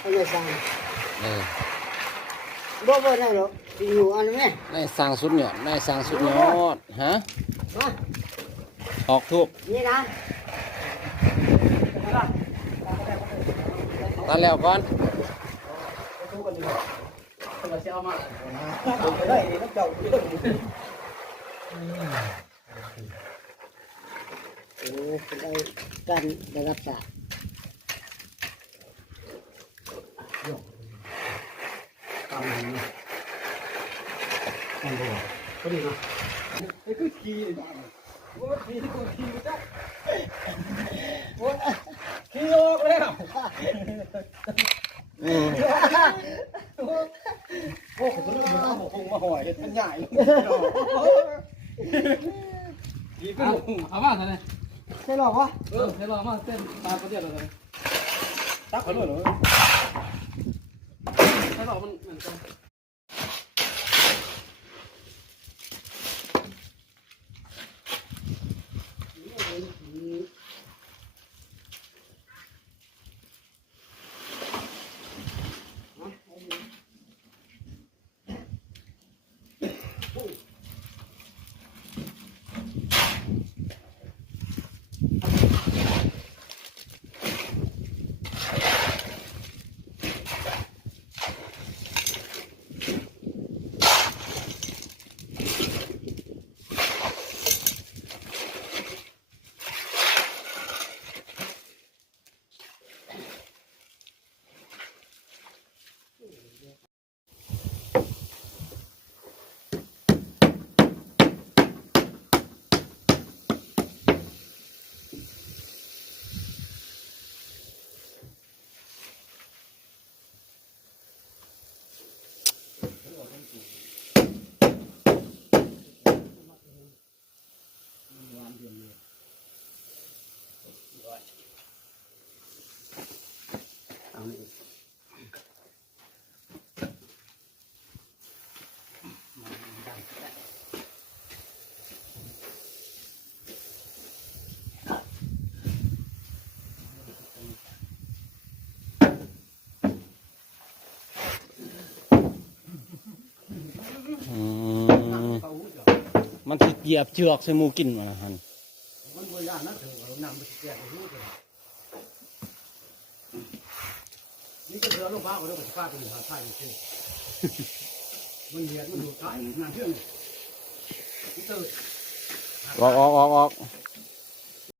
เอาเลยสั่ง เออ บ่ได้หรอกอยู่อันนี้ นายสั่งสุดยอดนายสั่งสุดยอดฮะ มา ออกทุก นี่นะ ตัดแล้วก่อน ได้นี่นักเจ้าโอ้ได้การได้รักษาตามนี้ตามบ่ก็ดีนะไอ้คือขี่บ้านโอ้ขี่ที่กูขี่ไปจ้ะโอ้ขี่ออกแล้วโอ้ผมต้องมาคงมาหอยมันใหญ่ดีขึ้นเอาว่าไงใช่หรอวะใช่หรอมาเต้นตามประเดี๋ยวเลยตักเขาด้วยเหรอใช่หรอมันเหมือนกันมันสิเหยียบเชือกใส่หมูกินมันหันมันบริยานนะถึงเรานำไปแจกรู้เลยนี่ก็เดือดลูกบ้าก็เรื่องของฟ้าเป็นหาท่าอยู่ที่มันเหยียดมันดูดท้ายงานเชื่อมนี่ตื่นออก